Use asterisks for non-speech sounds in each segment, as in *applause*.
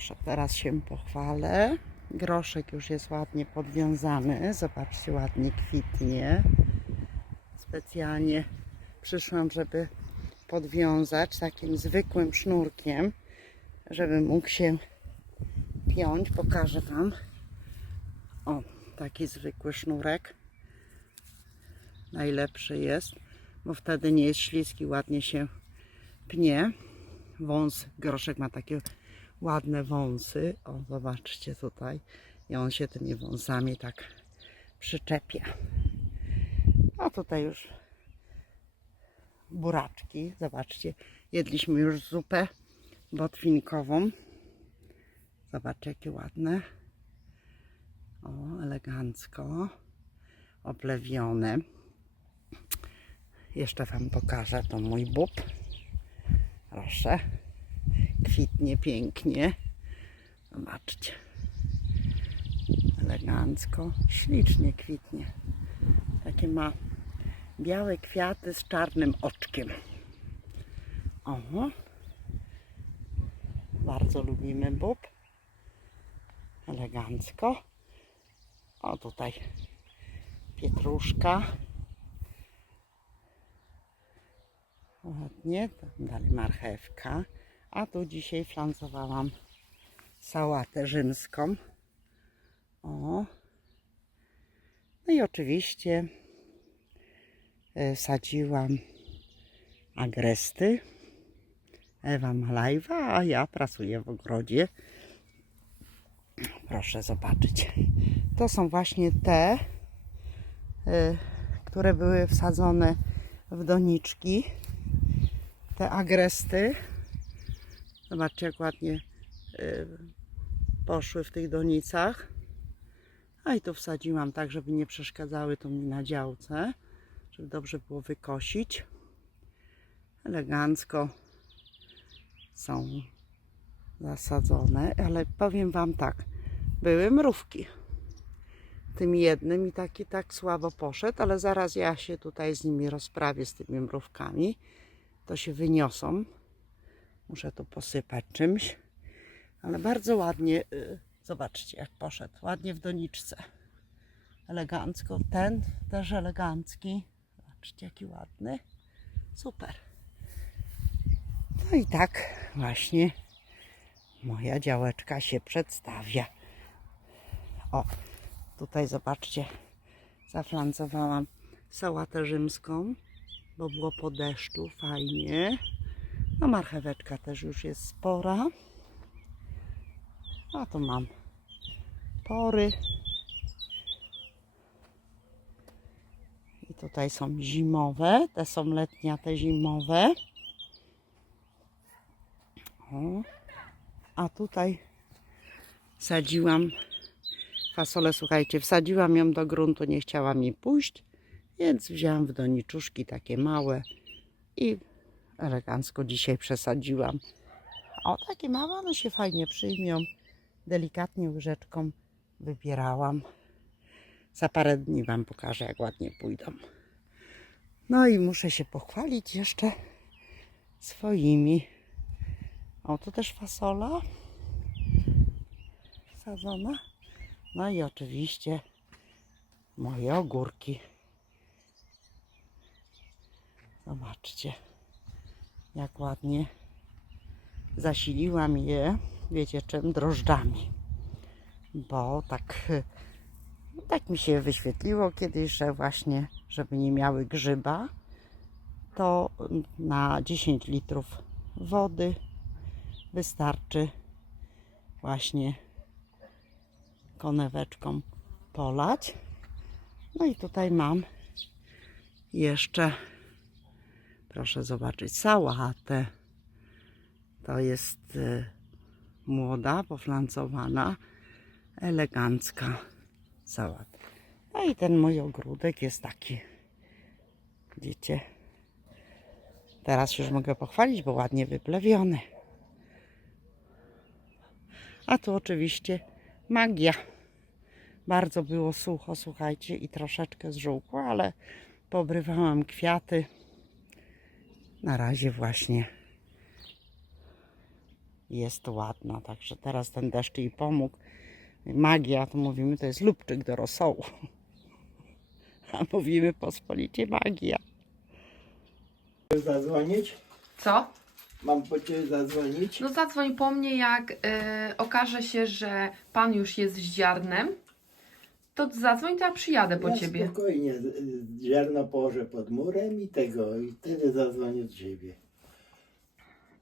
proszę, teraz się pochwalę. Groszek już jest ładnie podwiązany. Zobaczcie, ładnie kwitnie. Specjalnie przyszłam, żeby podwiązać takim zwykłym sznurkiem, żeby mógł się piąć. Pokażę Wam. O, taki zwykły sznurek. Najlepszy jest, bo wtedy nie jest śliski, ładnie się pnie. Wąs, groszek ma takie ładne wąsy. O, zobaczcie tutaj. I on się tymi wąsami tak przyczepia. A tutaj już buraczki. Zobaczcie, jedliśmy już zupę botwinkową. Zobaczcie, jakie ładne. O, elegancko. Oplewione. Jeszcze Wam pokażę, to mój bób. Proszę. Kwitnie pięknie. Zobaczcie. Elegancko. Ślicznie kwitnie. Takie ma białe kwiaty z czarnym oczkiem. Oho. Bardzo lubimy bób. Elegancko. O tutaj pietruszka. Ładnie. Tam dalej marchewka. A tu dzisiaj flancowałam sałatę rzymską. O. No i oczywiście e, sadziłam agresty. Ewa ma live'a, a ja pracuję w ogrodzie. Proszę zobaczyć. To są właśnie te, y, które były wsadzone w doniczki. Te agresty. Zobaczcie, jak ładnie y, poszły w tych donicach. A i tu wsadziłam tak, żeby nie przeszkadzały tu mi na działce, żeby dobrze było wykosić. Elegancko są zasadzone, ale powiem Wam tak, były mrówki. Tym jednym i taki tak słabo poszedł, ale zaraz ja się tutaj z nimi rozprawię, z tymi mrówkami. To się wyniosą. Muszę to posypać czymś. Ale bardzo ładnie, y, zobaczcie jak poszedł, ładnie w doniczce. Elegancko. Ten też elegancki. Zobaczcie jaki ładny. Super. No i tak właśnie moja działeczka się przedstawia. O, tutaj zobaczcie, zaflancowałam sałatę rzymską, bo było po deszczu, fajnie. No marcheweczka też już jest spora. A tu mam pory. I tutaj są zimowe, te są letnie, a te zimowe. O. A tutaj sadziłam fasolę, słuchajcie, wsadziłam ją do gruntu, nie chciała mi pójść, więc wzięłam w doniczuszki takie małe i elegancko dzisiaj przesadziłam. O, takie małe, one się fajnie przyjmią. Delikatnie łyżeczką wybierałam. Za parę dni Wam pokażę, jak ładnie pójdą. No i muszę się pochwalić jeszcze swoimi. O, tu też fasola wsadzona. No i oczywiście moje ogórki. Zobaczcie, jak ładnie zasiliłam je, wiecie czym, drożdżami. Bo tak, tak mi się wyświetliło kiedyś, że właśnie, żeby nie miały grzyba, to na 10 litrów wody wystarczy właśnie koneweczką polać. No i tutaj mam jeszcze, proszę zobaczyć, sałatę. To jest y, młoda, poflancowana, elegancka sałata. No i ten mój ogródek jest taki, widzicie, teraz już mogę pochwalić, bo ładnie wyplewiony. A tu oczywiście magia. Bardzo było sucho, słuchajcie, i troszeczkę zżółkło, ale pobrywałam kwiaty. Na razie właśnie jest ładna. Także teraz ten deszcz jej pomógł. Magia, to mówimy, to jest lubczyk do rosołu. A mówimy pospolicie magia. Zadzwonić? Co? Mam po ciebie zadzwonić? No zadzwoń po mnie, jak e, okaże się, że pan już jest z ziarnem. To zadzwoń, to ja przyjadę po ja ciebie. spokojnie, ziarno położę pod murem i tego, i wtedy zadzwonię do ciebie.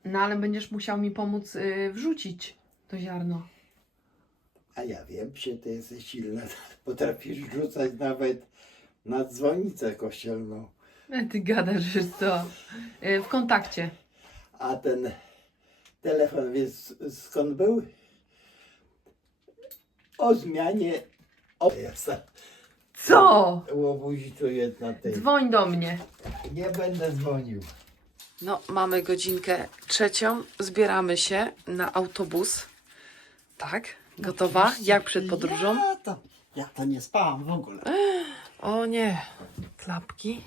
No ale będziesz musiał mi pomóc e, wrzucić to ziarno. A ja wiem, się ty jesteś silna, *laughs* potrafisz rzucać nawet na dzwonicę kościelną. E, Ty gadasz, że co? E, w kontakcie. A ten telefon, wiesz skąd był? O zmianie OS-a. Co? Łobuzi tu jedna tej. Dzwoń do mnie. Nie będę dzwonił. No, mamy godzinkę trzecią. Zbieramy się na autobus. Tak? Gotowa? Jak przed podróżą? Ja to, ja to nie spałam w ogóle. O nie, klapki.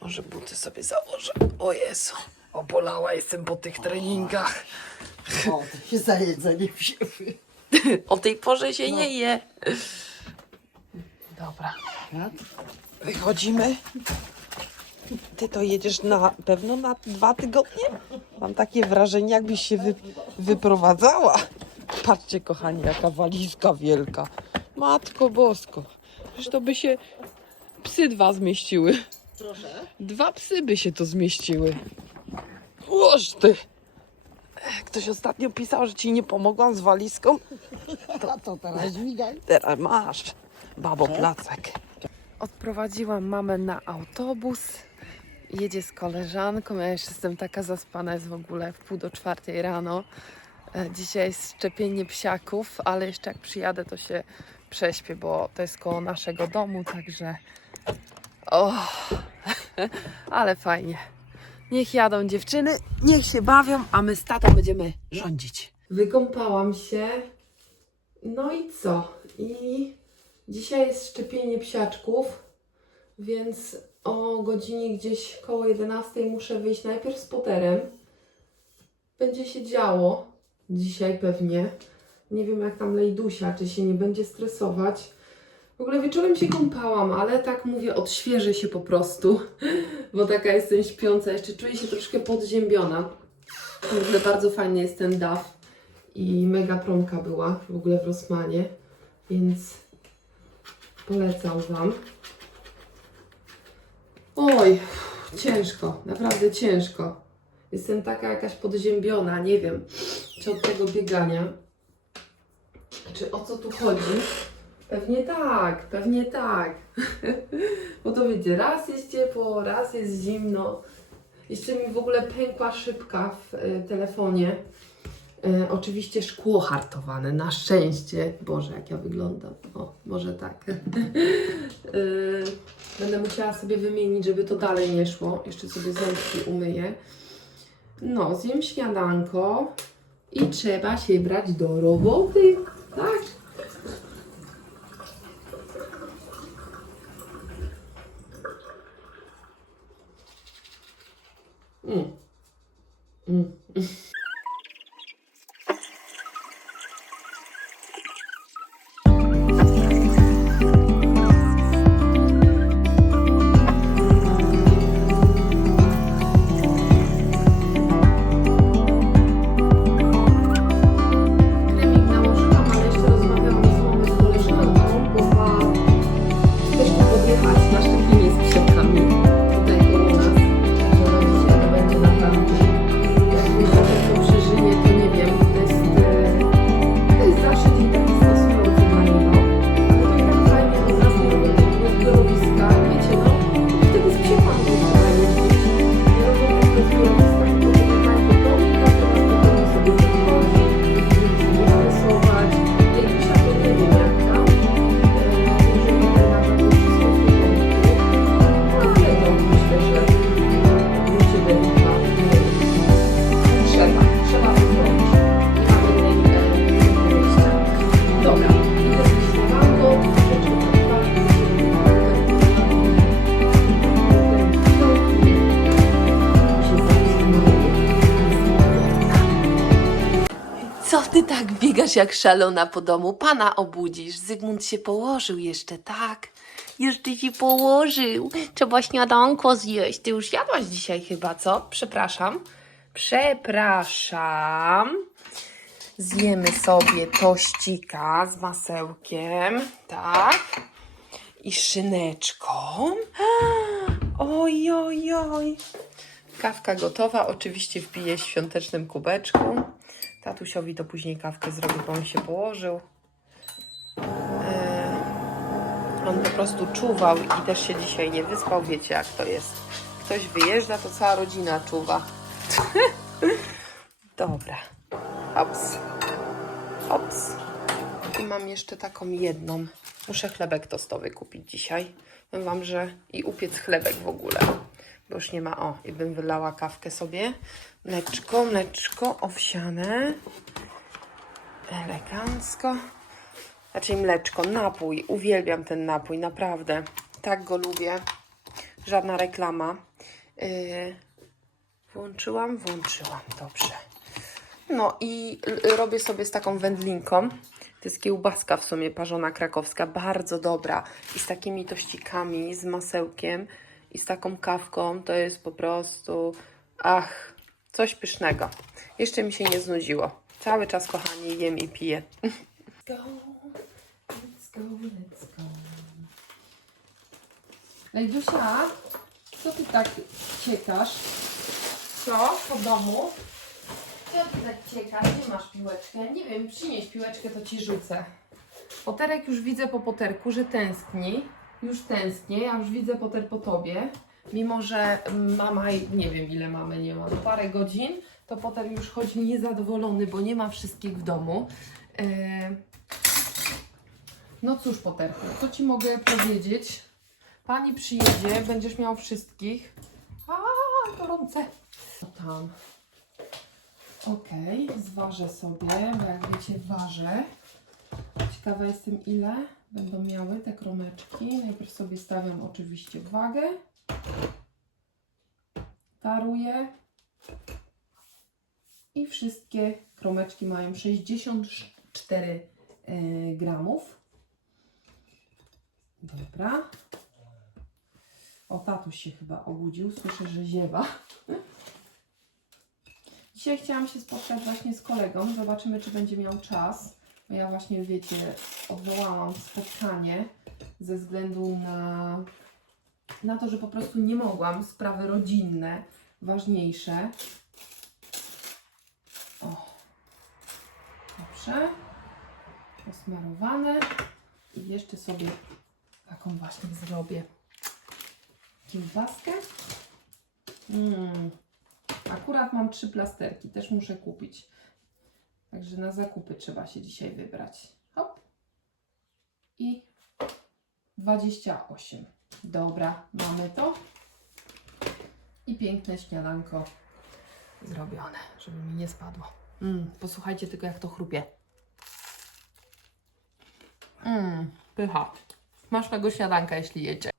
Może buty sobie założę. O Jezu, obolała jestem po tych treningach. O, to się za jedzenie wzięły. *laughs* O tej porze się nie je. Dobra, wychodzimy. Ty to jedziesz na pewno na dwa tygodnie? Mam takie wrażenie, jakbyś się wy, wyprowadzała. Patrzcie, kochani, jaka walizka wielka. Matko Bosko. Przecież to by się psy dwa zmieściły. Proszę. Dwa psy by się to zmieściły. Łoż ty! Ktoś ostatnio pisał, że ci nie pomogłam z walizką. *laughs* A to teraz dźwigaj. Teraz masz, babo placek. Odprowadziłam mamę na autobus. Jedzie z koleżanką. Ja już jestem taka zaspana, jest w ogóle w pół do czwartej rano. E, Dzisiaj jest szczepienie psiaków, ale jeszcze jak przyjadę, to się prześpię, bo to jest koło naszego domu, także. O, *laughs* ale fajnie. Niech jadą dziewczyny, niech się bawią, a my z tatą będziemy rządzić. Wykąpałam się. No i co? I dzisiaj jest szczepienie psiaczków, więc o godzinie gdzieś koło 11 muszę wyjść najpierw z poterem. Będzie się działo dzisiaj pewnie. Nie wiem jak tam Lejdusia, czy się nie będzie stresować. W ogóle wieczorem się kąpałam, ale tak mówię, odświeżę się po prostu, *laughs* bo taka jestem śpiąca. Jeszcze czuję się troszkę podziębiona. W ogóle bardzo fajny jest ten i mega promka była w ogóle w Rosmanie, więc polecam Wam. Oj, ciężko, naprawdę ciężko. Jestem taka jakaś podziębiona, nie wiem, czy od tego biegania, czy o co tu chodzi. Pewnie tak, pewnie tak. *laughs* Bo to wiecie, raz jest ciepło, raz jest zimno. Jeszcze mi w ogóle pękła szybka w y, telefonie. E, oczywiście szkło hartowane, na szczęście. Boże, jak ja wyglądam. O, może tak. *laughs* e, będę musiała sobie wymienić, żeby to dalej nie szło. Jeszcze sobie ząbki umyję. No, zjem śniadanko i trzeba się brać do roboty. Tak? Mm. Mm. Biegasz jak szalona po domu. Pana obudzisz. Zygmunt się położył jeszcze, tak? Jeszcze się położył. Trzeba śniadanko zjeść. Ty już jadłaś dzisiaj chyba, co? Przepraszam. Przepraszam. Zjemy sobie tościka z masełkiem, tak? I szyneczką. *gasps* Oj, oj, oj. Kawka gotowa, oczywiście wpiję w świątecznym kubeczku. Tatusiowi to później kawkę zrobię, bo on się położył. Eee, on po prostu czuwał i też się dzisiaj nie wyspał. Wiecie jak to jest. Ktoś wyjeżdża, to cała rodzina czuwa. *laughs* Dobra. Hops. Hops. I mam jeszcze taką jedną. Muszę chlebek tostowy kupić dzisiaj. Powiem Wam, że i upiec chlebek w ogóle. Bo już nie ma. O, i bym wylała kawkę sobie. Mleczko, mleczko owsiane. Elegancko. Raczej mleczko, napój. Uwielbiam ten napój, naprawdę. Tak go lubię. Żadna reklama. Yy, włączyłam, włączyłam. Dobrze. No i robię sobie z taką wędlinką. To jest kiełbaska w sumie parzona krakowska, bardzo dobra. I z takimi tościkami, z masełkiem i z taką kawką. To jest po prostu, ach, coś pysznego. Jeszcze mi się nie znudziło. Cały czas, kochani, jem i piję. Let's go, let's go, let's go. Lejdusia, co ty tak ciekasz? Co? Po domu? Co ty tak ciekasz? Nie masz piłeczkę? Nie wiem, przynieś piłeczkę, to ci rzucę. Poterek już widzę po poterku, że tęskni. Już tęsknię, ja już widzę poter po tobie. Mimo, że mama, nie wiem ile mamy nie ma, parę godzin, to poter już chodzi niezadowolony, bo nie ma wszystkich w domu. E, No cóż, poterku, co ci mogę powiedzieć? Pani przyjedzie, będziesz miał wszystkich. A, gorące. Co tam? Okej, zważę sobie, bo jak wiecie, ważę. Ciekawa jestem, ile będą miały te kromeczki. Najpierw sobie stawiam oczywiście wagę. Taruję. I wszystkie kromeczki mają 64 e, gramów. Dobra. O, tatuś się chyba obudził. Słyszę, że ziewa. Dzisiaj chciałam się spotkać właśnie z kolegą. Zobaczymy, czy będzie miał czas. Ja właśnie, wiecie, odwołałam spotkanie ze względu na, na to, że po prostu nie mogłam. Sprawy rodzinne, ważniejsze. O. Dobrze. Posmarowane. I jeszcze sobie taką właśnie zrobię kiełbaskę. Mmm. Akurat mam trzy plasterki, też muszę kupić. Także na zakupy trzeba się dzisiaj wybrać. Hop. I 28. Dobra, mamy to. I piękne śniadanko zrobione, żeby mi nie spadło. Mm, posłuchajcie tylko jak to chrupie. Mmm, pycha. Masz śniadanka, jeśli jecie.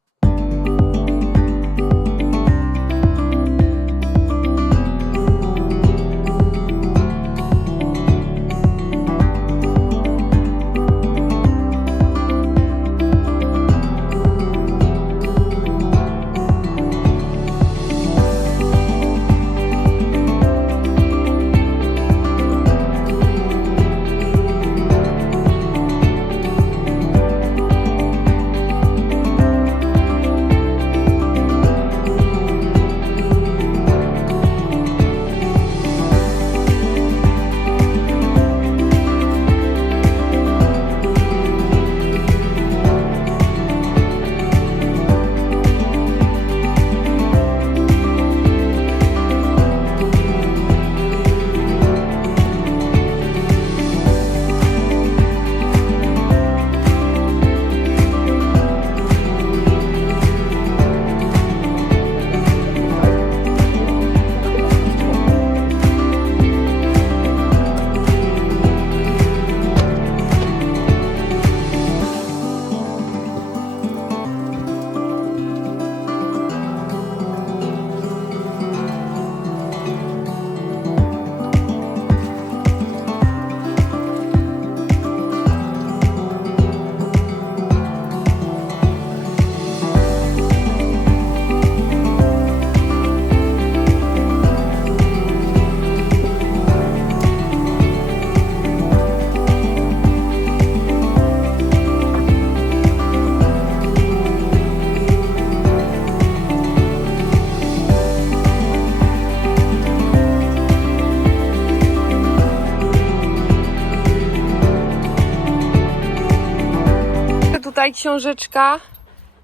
Książeczka,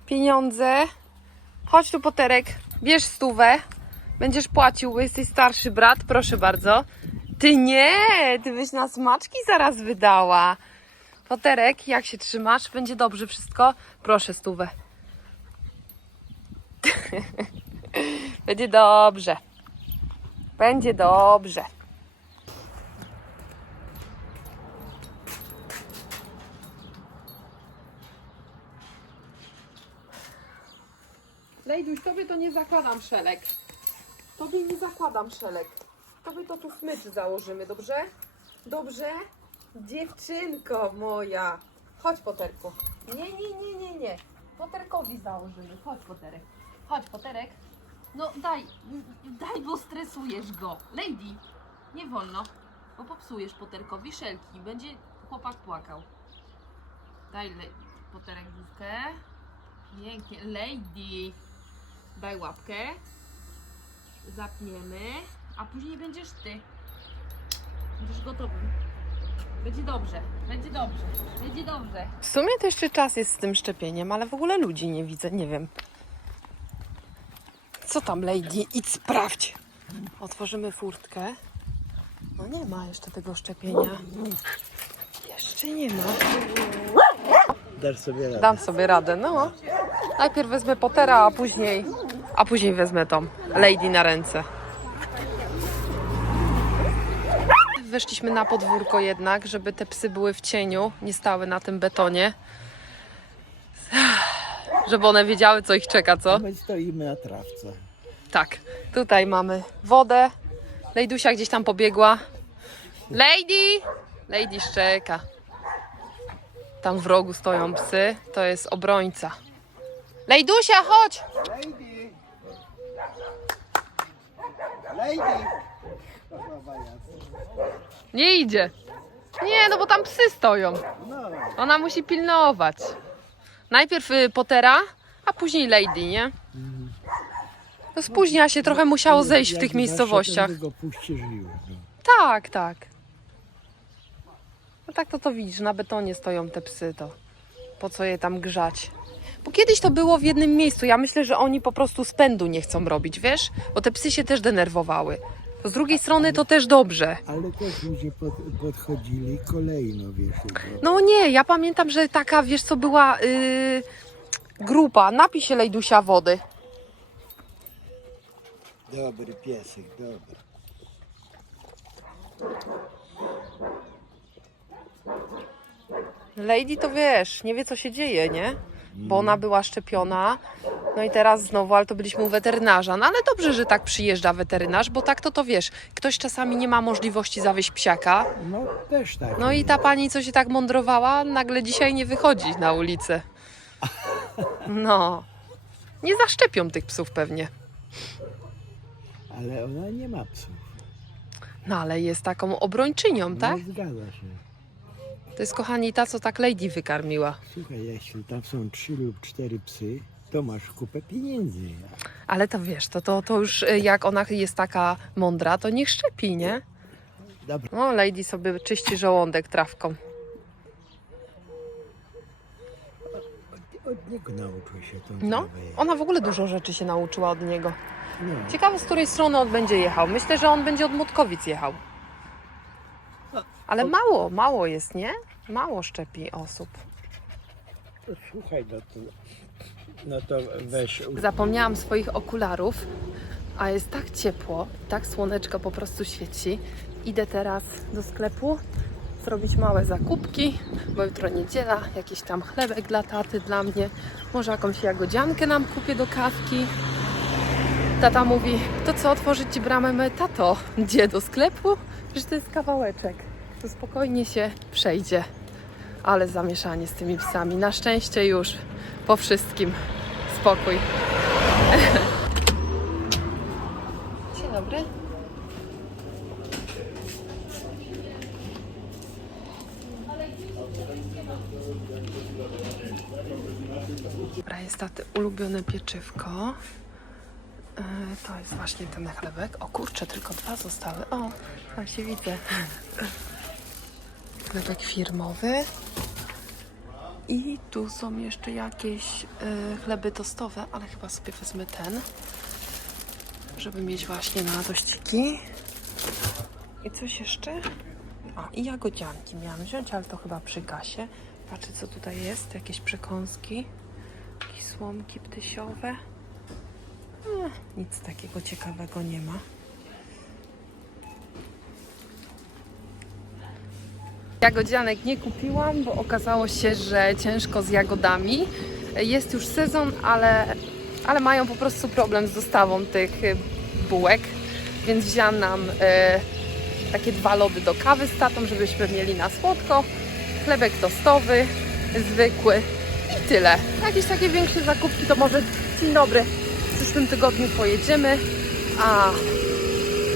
pieniądze. Chodź tu, Poterek, bierz stówę. Będziesz płacił, bo jesteś starszy brat, proszę bardzo. Ty nie, ty byś na smaczki zaraz wydała. Poterek, jak się trzymasz? Będzie dobrze wszystko? Proszę stówę. *laughs* Będzie dobrze. Będzie dobrze. Lejduś, tobie to nie zakładam szelek. Tobie nie zakładam szelek. Tobie to tu smycz założymy, dobrze? Dobrze? Dziewczynko moja. Chodź, Poterku. Nie, nie, nie, nie, nie. Poterkowi założymy. Chodź, Poterek. Chodź, Poterek. No daj, daj, bo stresujesz go. Lady, nie wolno, bo popsujesz Poterkowi szelki. Będzie chłopak płakał. Daj, Poterek główkę. Pięknie. Lady, daj łapkę. Zapniemy, a później będziesz ty. Będziesz gotowy. Będzie dobrze, będzie dobrze, będzie dobrze. W sumie to jeszcze czas jest z tym szczepieniem, ale w ogóle ludzi nie widzę, nie wiem. Co tam, Lady? Idź sprawdź. Otworzymy furtkę. No nie ma jeszcze tego szczepienia. Jeszcze nie ma. Dasz sobie radę. Dam sobie radę, no. Najpierw wezmę Pottera, a później, a później wezmę tą Lady na ręce. Weszliśmy na podwórko jednak, żeby te psy były w cieniu, nie stały na tym betonie. Żeby one wiedziały, co ich czeka, co? My stoimy na trawce. Tak, tutaj mamy wodę. Lejdusia gdzieś tam pobiegła. Lady! Lady szczeka. Tam w rogu stoją psy. To jest obrońca. Lejdusia, chodź! Lady! Lady! Nie idzie. Nie, no bo tam psy stoją. No, Ona musi pilnować. Najpierw y, Pottera, a później Lady, nie? No spóźnia się, trochę musiało zejść w tych miejscowościach. go. No. Tak, tak. No tak to to widzisz, na betonie stoją te psy, to po co je tam grzać? Bo kiedyś to było w jednym miejscu. Ja myślę, że oni po prostu spędu nie chcą robić, wiesz? Bo te psy się też denerwowały. To z drugiej strony to też dobrze. Ale też ludzie pod, podchodzili kolejno, wiesz. bo- No nie, ja pamiętam, że taka, wiesz co, była yy, grupa. Napij się Lejdusia wody. Dobry piesek, dobry. Lady to wiesz, nie wie co się dzieje, nie? Bo ona była szczepiona. No i teraz znowu, ale to byliśmy u weterynarza. No ale dobrze, że tak przyjeżdża weterynarz, bo tak to to wiesz. Ktoś czasami nie ma możliwości zawieźć psiaka. No też tak. No i ta pani, co się tak mądrowała, nagle dzisiaj nie wychodzi na ulicę. No. Nie zaszczepią tych psów pewnie. Ale ona nie ma psów. No ale jest taką obrończynią, tak? No, zgadza się. To jest kochani ta, co tak Lady wykarmiła. Słuchaj, jeśli tam są trzy lub cztery psy, to masz kupę pieniędzy. Ale to wiesz, to, to, to już y, jak ona jest taka mądra, to niech szczepi, nie? Dobra. No, Lady sobie czyści żołądek trawką. Od, od niego nauczył się tą No, trawę ona w ogóle dużo rzeczy się nauczyła od niego. No. Ciekawe, z której strony on będzie jechał. Myślę, że on będzie od Mutkowic jechał. Ale mało, mało jest, nie? Mało szczepi osób. Słuchaj, no to, no to weź. Zapomniałam swoich okularów, a jest tak ciepło, tak słoneczko po prostu świeci. Idę teraz do sklepu zrobić małe zakupki, bo jutro niedziela, jakiś tam chlebek dla taty, dla mnie, może jakąś jagodziankę nam kupię do kawki. Tata mówi, to co, otworzyć Ci bramę? My, tato, gdzie, do sklepu? Że to jest kawałeczek, to spokojnie się przejdzie. Ale zamieszanie z tymi psami. Na szczęście już po wszystkim spokój. *laughs* Dzień dobry. Dobra, jest taty ulubione pieczywko. E, To jest właśnie ten chlebek. O kurczę, tylko dwa zostały. O, właśnie widzę. Chlebek firmowy. I tu są jeszcze jakieś y, chleby tostowe, ale chyba sobie wezmę ten, żeby mieć właśnie na dościki. I coś jeszcze? A, i jagodzianki miałam wziąć, ale to chyba przy kasie. Patrzę, co tutaj jest. Jakieś przekąski, jakieś słomki ptysiowe. Eh, nic takiego ciekawego nie ma. Jagodzianek nie kupiłam, bo okazało się, że ciężko z jagodami. Jest już sezon, ale, ale mają po prostu problem z dostawą tych y, bułek, więc wzięłam nam e, takie dwa lody do kawy z tatą, żebyśmy mieli na słodko. Chlebek tostowy, zwykły i tyle. Jakieś takie większe zakupki to może dzień dobry. W przyszłym tygodniu pojedziemy, a,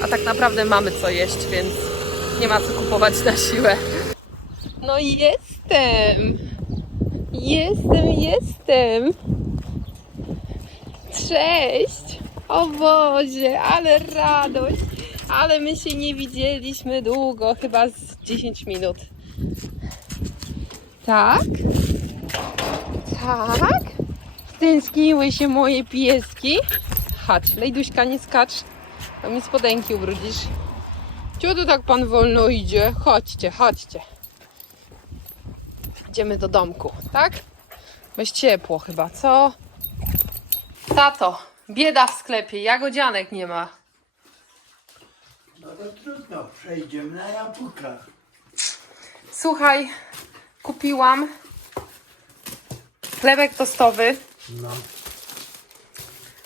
a tak naprawdę mamy co jeść, więc nie ma co kupować na siłę. No jestem! Jestem, jestem! Cześć! O Boże, ale radość! Ale my się nie widzieliśmy długo, chyba z 10 minut. Tak? Tak? Stęskniły się moje pieski? Chodź, Lejduśka, nie skacz. To mi spodenki ubrudzisz. Tu tak pan wolno idzie? Chodźcie, chodźcie. Idziemy do domku, tak? Będzie ciepło chyba, co? Tato, bieda w sklepie, jagodzianek nie ma. No to trudno, przejdziemy na jabłkach. Słuchaj, kupiłam chlebek tostowy. No.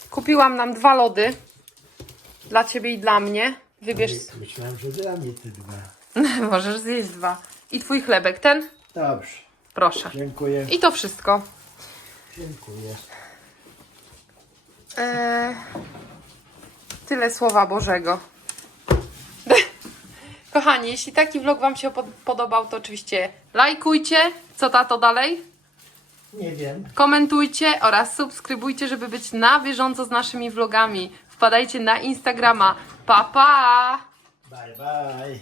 Kupiłam nam dwa lody. Dla ciebie i dla mnie. Wybierz. Myślałem, że dla mnie te dwa. *laughs* Możesz zjeść dwa. I twój chlebek, ten? Dobrze, Proszę. dziękuję. I to wszystko. Dziękuję. Eee, tyle słowa Bożego. *laughs* Kochani, jeśli taki vlog Wam się pod- podobał, to oczywiście lajkujcie. Co tato dalej? Nie wiem. Komentujcie oraz subskrybujcie, żeby być na bieżąco z naszymi vlogami. Wpadajcie na Instagrama. Pa pa! Bye bye.